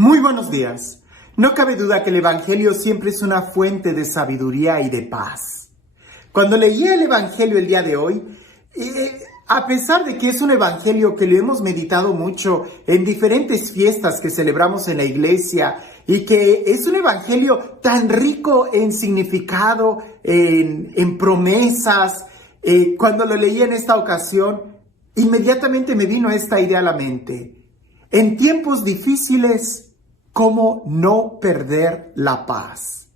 Muy buenos días. No cabe duda que el Evangelio siempre es una fuente de sabiduría y de paz. Cuando leí el Evangelio el día de hoy, a pesar de que es un Evangelio que lo hemos meditado mucho en diferentes fiestas que celebramos en la iglesia y que es un Evangelio tan rico en significado, en promesas, cuando lo leí en esta ocasión, inmediatamente me vino esta idea a la mente. En tiempos difíciles, ¿cómo no perder la paz?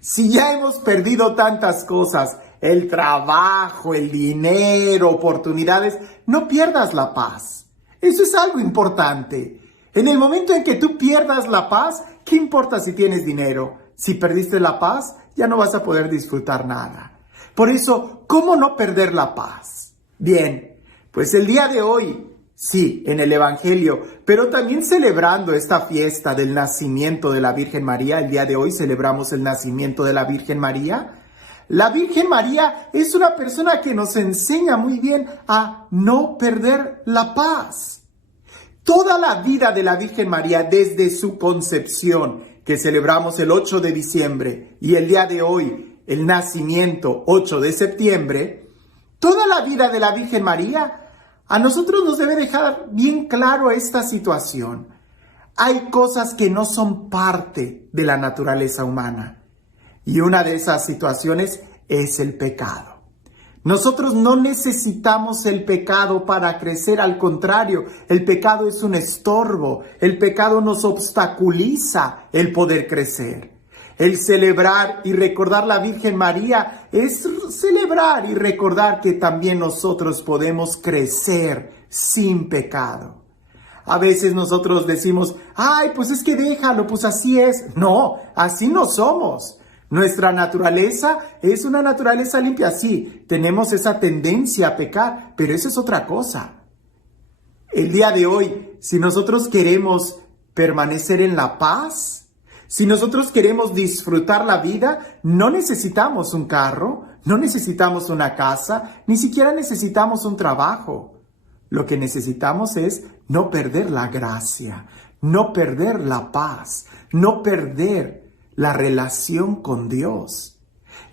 Si ya hemos perdido tantas cosas, el trabajo, el dinero, oportunidades, no pierdas la paz. Eso es algo importante. En el momento en que tú pierdas la paz, ¿qué importa si tienes dinero? Si perdiste la paz, ya no vas a poder disfrutar nada. Por eso, ¿cómo no perder la paz? Bien, pues el día de hoy, sí, en el Evangelio, pero también celebrando esta fiesta del nacimiento de la Virgen María. El día de hoy celebramos el nacimiento de la Virgen María. La Virgen María es una persona que nos enseña muy bien a no perder la paz. Toda la vida de la Virgen María, desde su concepción, que celebramos el 8 de diciembre, y el día de hoy, el nacimiento, 8 de septiembre, toda la vida de la Virgen María a nosotros nos debe dejar bien claro esta situación. Hay cosas que no son parte de la naturaleza humana. Y una de esas situaciones es el pecado. Nosotros no necesitamos el pecado para crecer, al contrario, el pecado es un estorbo, el pecado nos obstaculiza el poder crecer. El celebrar y recordar la Virgen María es celebrar y recordar que también nosotros podemos crecer sin pecado. A veces nosotros decimos, ay, pues es que déjalo, pues así es. No, así no somos. Nuestra naturaleza es una naturaleza limpia. Sí, tenemos esa tendencia a pecar, pero eso es otra cosa. El día de hoy, si nosotros queremos permanecer en la paz, si nosotros queremos disfrutar la vida, no necesitamos un carro, no necesitamos una casa, ni siquiera necesitamos un trabajo. Lo que necesitamos es no perder la gracia, no perder la paz, no perder la relación con Dios.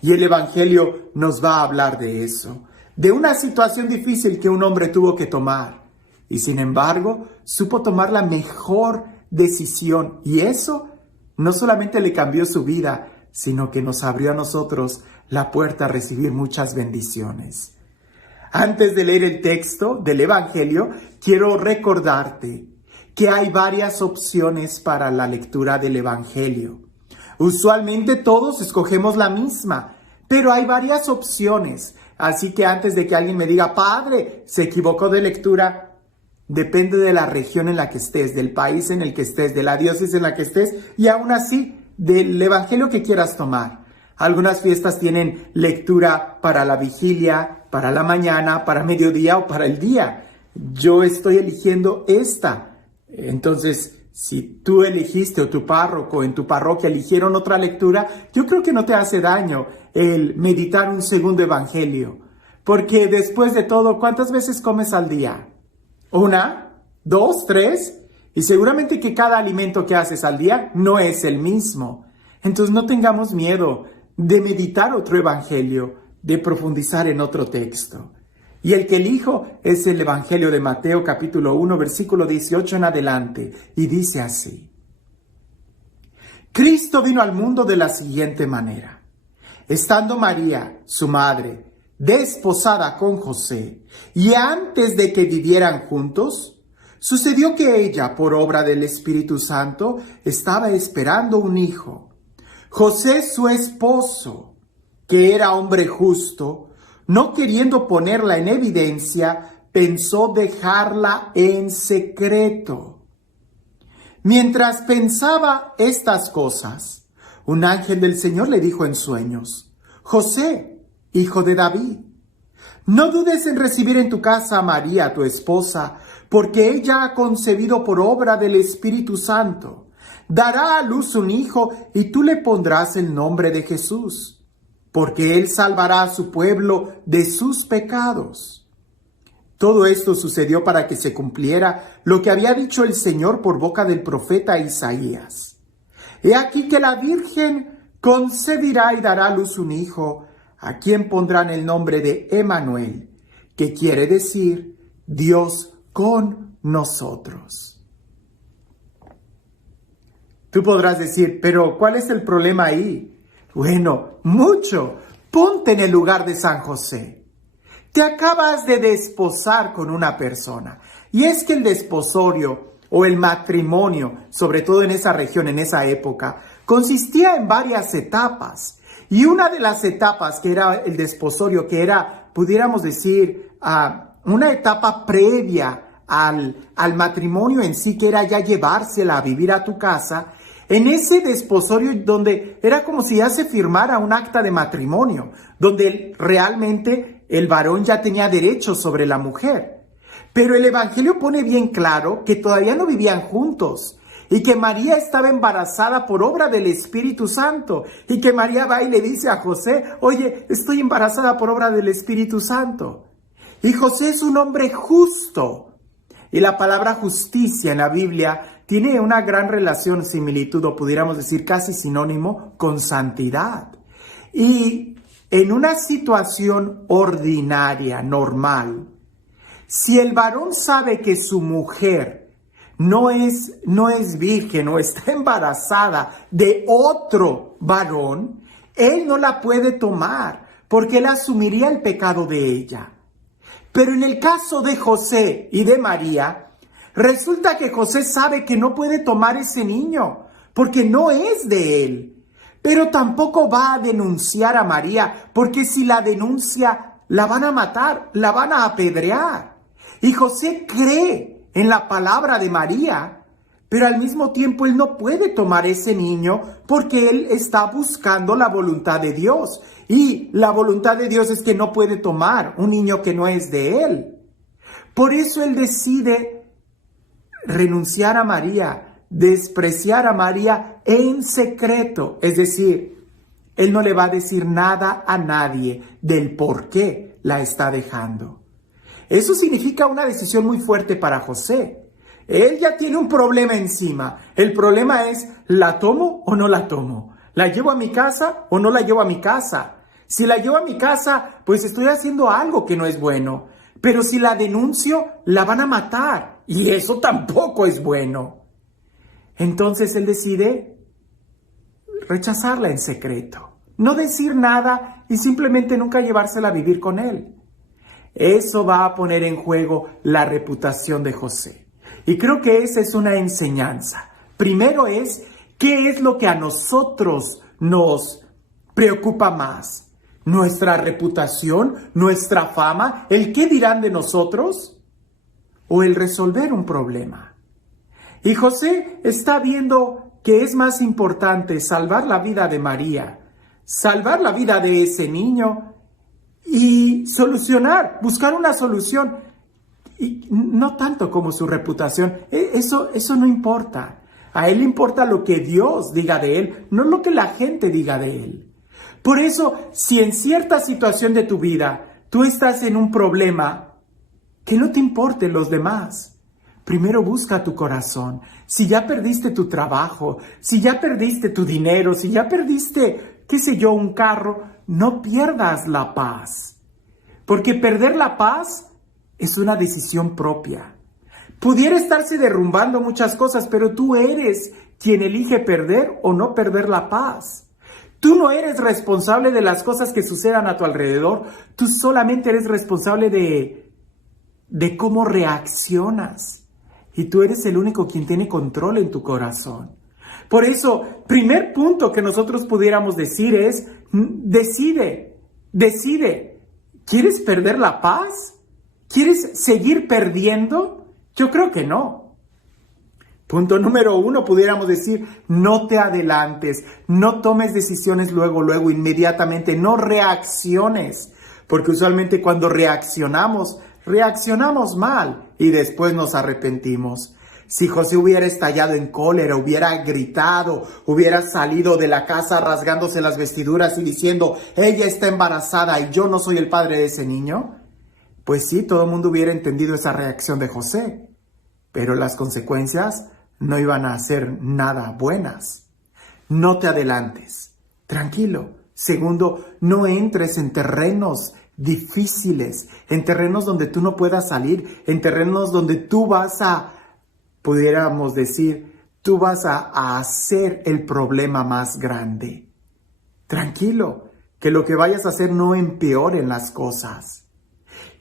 Y el Evangelio nos va a hablar de eso, de una situación difícil que un hombre tuvo que tomar. Y sin embargo, supo tomar la mejor decisión. Y eso no solamente le cambió su vida, sino que nos abrió a nosotros la puerta a recibir muchas bendiciones. Antes de leer el texto del Evangelio, quiero recordarte que hay varias opciones para la lectura del Evangelio. Usualmente todos escogemos la misma, pero hay varias opciones. Así que antes de que alguien me diga, padre, se equivocó de lectura, depende de la región en la que estés, del país en el que estés, de la diócesis en la que estés y aún así del Evangelio que quieras tomar. Algunas fiestas tienen lectura para la vigilia, para la mañana, para mediodía o para el día. Yo estoy eligiendo esta. Entonces, si tú elegiste o tu párroco en tu parroquia eligieron otra lectura, yo creo que no te hace daño el meditar un segundo evangelio. Porque después de todo, ¿cuántas veces comes al día? ¿1, 2, 3? Y seguramente que cada alimento que haces al día no es el mismo. Entonces no tengamos miedo de meditar otro evangelio, de profundizar en otro texto. Y el que elijo es el Evangelio de Mateo capítulo 1, versículo 18 en adelante, y dice así. Cristo vino al mundo de la siguiente manera. Estando María, su madre, desposada con José, y antes de que vivieran juntos, sucedió que ella, por obra del Espíritu Santo, estaba esperando un hijo. José, su esposo, que era hombre justo, no queriendo ponerla en evidencia, pensó dejarla en secreto. Mientras pensaba estas cosas, un ángel del Señor le dijo en sueños, José, hijo de David, no dudes en recibir en tu casa a María, tu esposa, porque ella ha concebido por obra del Espíritu Santo. Dará a luz un hijo y tú le pondrás el nombre de Jesús, porque él salvará a su pueblo de sus pecados. Todo esto sucedió para que se cumpliera lo que había dicho el Señor por boca del profeta Isaías. He aquí que la Virgen concebirá y dará a luz un hijo, a quien pondrán el nombre de Emmanuel, que quiere decir Dios con nosotros. Tú podrás decir, pero ¿cuál es el problema ahí? Bueno, mucho. Ponte en el lugar de San José. Te acabas de desposar con una persona. Y es que el desposorio o el matrimonio, sobre todo en esa región, en esa época, consistía en varias etapas. Y una de las etapas que era el desposorio, que era, pudiéramos decir, una etapa previa al matrimonio en sí, que era ya llevársela a vivir a tu casa. En ese desposorio donde era como si ya se firmara un acta de matrimonio, donde realmente el varón ya tenía derechos sobre la mujer. Pero el Evangelio pone bien claro que todavía no vivían juntos y que María estaba embarazada por obra del Espíritu Santo y que María va y le dice a José, oye, estoy embarazada por obra del Espíritu Santo. Y José es un hombre justo. Y la palabra justicia en la Biblia tiene una gran relación, similitud, o pudiéramos decir casi sinónimo, con santidad. Y en una situación ordinaria, normal, si el varón sabe que su mujer no es virgen o está embarazada de otro varón, él no la puede tomar porque él asumiría el pecado de ella. Pero en el caso de José y de María, resulta que José sabe que no puede tomar ese niño porque no es de él. Pero tampoco va a denunciar a María porque si la denuncia la van a matar, la van a apedrear. Y José cree en la palabra de María, pero al mismo tiempo él no puede tomar ese niño porque él está buscando la voluntad de Dios. Y la voluntad de Dios es que no puede tomar un niño que no es de él. Por eso él decide renunciar a María, despreciar a María en secreto. Es decir, él no le va a decir nada a nadie del por qué la está dejando. Eso significa una decisión muy fuerte para José. Él ya tiene un problema encima. El problema es, ¿la tomo o no la tomo? ¿La llevo a mi casa o no la llevo a mi casa? Si la llevo a mi casa, pues estoy haciendo algo que no es bueno. Pero si la denuncio, la van a matar. Y eso tampoco es bueno. Entonces él decide rechazarla en secreto. No decir nada y simplemente nunca llevársela a vivir con él. Eso va a poner en juego la reputación de José. Y creo que esa es una enseñanza. Primero es, ¿qué es lo que a nosotros nos preocupa más? ¿Nuestra reputación? ¿Nuestra fama? ¿El qué dirán de nosotros? ¿O el resolver un problema? Y José está viendo que es más importante salvar la vida de María, salvar la vida de ese niño y solucionar, buscar una solución. Y no tanto como su reputación. Eso no importa. A él le importa lo que Dios diga de él, no lo que la gente diga de él. Por eso, si en cierta situación de tu vida tú estás en un problema, que no te importen los demás. Primero busca tu corazón. Si ya perdiste tu trabajo, si ya perdiste tu dinero, si ya perdiste, qué sé yo, un carro, no pierdas la paz. Porque perder la paz es una decisión propia. Pudiera estarse derrumbando muchas cosas, pero tú eres quien elige perder o no perder la paz. Tú no eres responsable de las cosas que sucedan a tu alrededor. Tú solamente eres responsable de cómo reaccionas. Y tú eres el único quien tiene control en tu corazón. Por eso, primer punto que nosotros pudiéramos decir es, decide. ¿Quieres perder la paz? ¿Quieres seguir perdiendo? Yo creo que no. Punto número 1, pudiéramos decir, no te adelantes, no tomes decisiones luego, inmediatamente, no reacciones, porque usualmente cuando reaccionamos mal y después nos arrepentimos. Si José hubiera estallado en cólera, hubiera gritado, hubiera salido de la casa rasgándose las vestiduras y diciendo, ella está embarazada y yo no soy el padre de ese niño, Pues sí, todo el mundo hubiera entendido esa reacción de José, pero las consecuencias no iban a ser nada buenas. No te adelantes, tranquilo. Segundo, no entres en terrenos difíciles, en terrenos donde tú no puedas salir, en terrenos donde tú vas a, pudiéramos decir, tú vas a hacer el problema más grande. Tranquilo, que lo que vayas a hacer no empeore las cosas.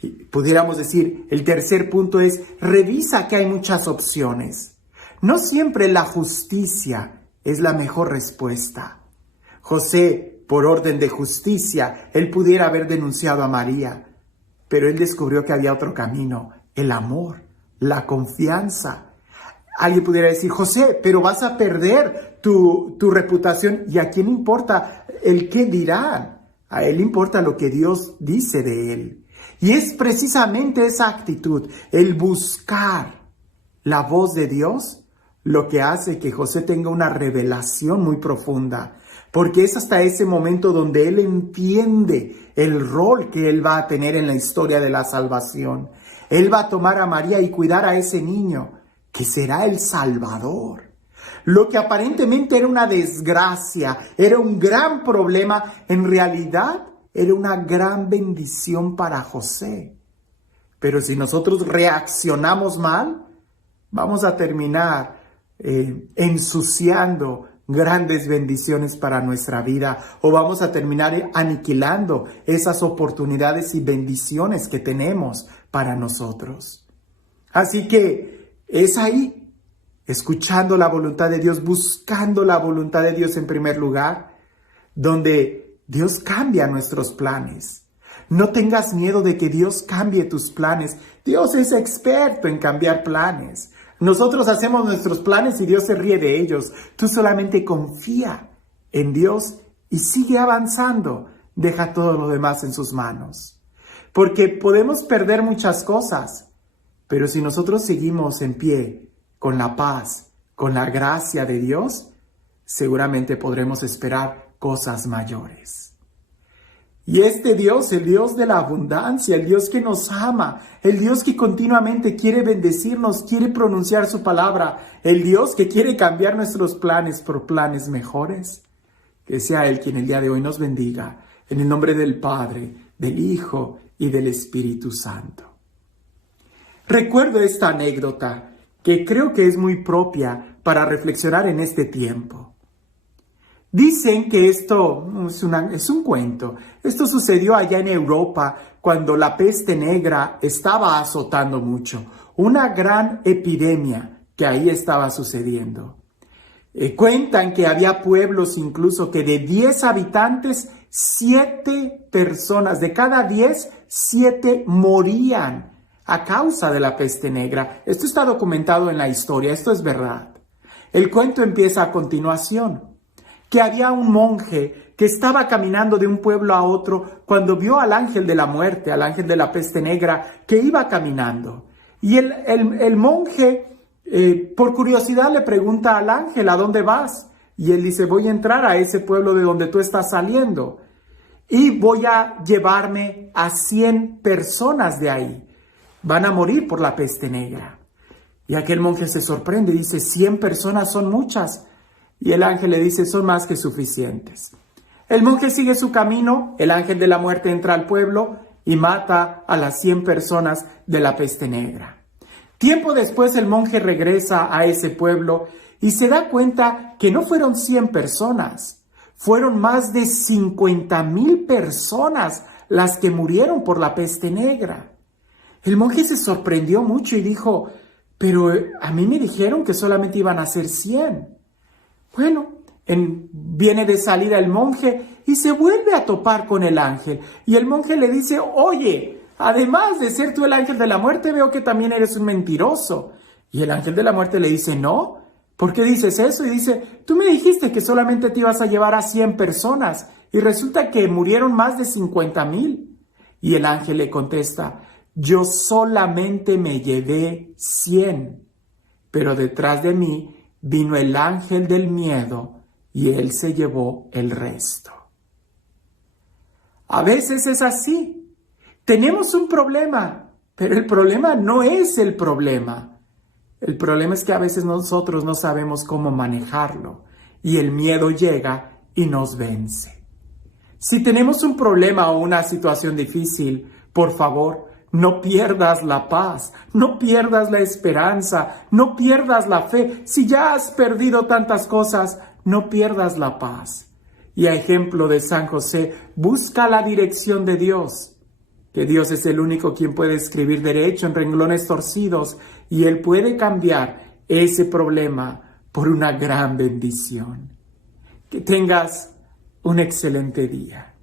Y pudiéramos decir, el tercer punto es, revisa que hay muchas opciones. No siempre la justicia es la mejor respuesta. José, por orden de justicia, él pudiera haber denunciado a María, pero él descubrió que había otro camino, el amor, la confianza. Alguien pudiera decir, José, pero vas a perder tu reputación. ¿Y a quién importa el qué dirán? A él importa lo que Dios dice de él. Y es precisamente esa actitud, el buscar la voz de Dios, lo que hace que José tenga una revelación muy profunda. Porque es hasta ese momento donde él entiende el rol que él va a tener en la historia de la salvación. Él va a tomar a María y cuidar a ese niño, que será el Salvador. Lo que aparentemente era una desgracia, era un gran problema, en realidad era una gran bendición para José. Pero si nosotros reaccionamos mal, vamos a terminar ensuciando grandes bendiciones para nuestra vida, o vamos a terminar aniquilando esas oportunidades y bendiciones que tenemos para nosotros. Así que es ahí, escuchando la voluntad de Dios, buscando la voluntad de Dios en primer lugar, donde Dios cambia nuestros planes. No tengas miedo de que Dios cambie tus planes. Dios es experto en cambiar planes. Nosotros hacemos nuestros planes y Dios se ríe de ellos. Tú solamente confía en Dios y sigue avanzando. Deja todo lo demás en sus manos. Porque podemos perder muchas cosas, pero si nosotros seguimos en pie, con la paz, con la gracia de Dios, seguramente podremos esperar cosas mayores. Y este Dios, el Dios de la abundancia, el Dios que nos ama, el Dios que continuamente quiere bendecirnos, quiere pronunciar su palabra, el Dios que quiere cambiar nuestros planes por planes mejores, que sea Él quien el día de hoy nos bendiga, en el nombre del Padre, del Hijo y del Espíritu Santo. Recuerdo esta anécdota que creo que es muy propia para reflexionar en este tiempo. Dicen que esto es un cuento. Esto sucedió allá en Europa cuando la peste negra estaba azotando mucho. Una gran epidemia que ahí estaba sucediendo. Cuentan que había pueblos incluso que de 10 habitantes, 7 personas, de cada 10, 7 morían a causa de la peste negra. Esto está documentado en la historia, esto es verdad. El cuento empieza a continuación. Que había un monje que estaba caminando de un pueblo a otro cuando vio al ángel de la muerte, al ángel de la peste negra, que iba caminando. Y el monje, por curiosidad, le pregunta al ángel, ¿a dónde vas? Y él dice, voy a entrar a ese pueblo de donde tú estás saliendo y voy a llevarme a 100 personas de ahí. Van a morir por la peste negra. Y aquel monje se sorprende y dice, 100 personas son muchas. Y el ángel le dice, son más que suficientes. El monje sigue su camino, el ángel de la muerte entra al pueblo y mata a las 100 personas de la peste negra. Tiempo después el monje regresa a ese pueblo y se da cuenta que no fueron 100 personas, fueron más de 50,000 personas las que murieron por la peste negra. El monje se sorprendió mucho y dijo, pero a mí me dijeron que solamente iban a ser 100. Bueno, viene de salida el monje y se vuelve a topar con el ángel. Y el monje le dice, oye, además de ser tú el ángel de la muerte, veo que también eres un mentiroso. Y el ángel de la muerte le dice, no, ¿por qué dices eso? Y dice, tú me dijiste que solamente te ibas a llevar a 100 personas y resulta que murieron más de 50,000. Y el ángel le contesta, yo solamente me llevé 100, pero detrás de mí vino el ángel del miedo y él se llevó el resto. A veces es así. Tenemos un problema, pero el problema no es el problema. El problema es que a veces nosotros no sabemos cómo manejarlo y el miedo llega y nos vence. Si tenemos un problema o una situación difícil, por favor, no pierdas la paz, no pierdas la esperanza, no pierdas la fe. Si ya has perdido tantas cosas, no pierdas la paz. Y a ejemplo de San José, busca la dirección de Dios, que Dios es el único quien puede escribir derecho en renglones torcidos y Él puede cambiar ese problema por una gran bendición. Que tengas un excelente día.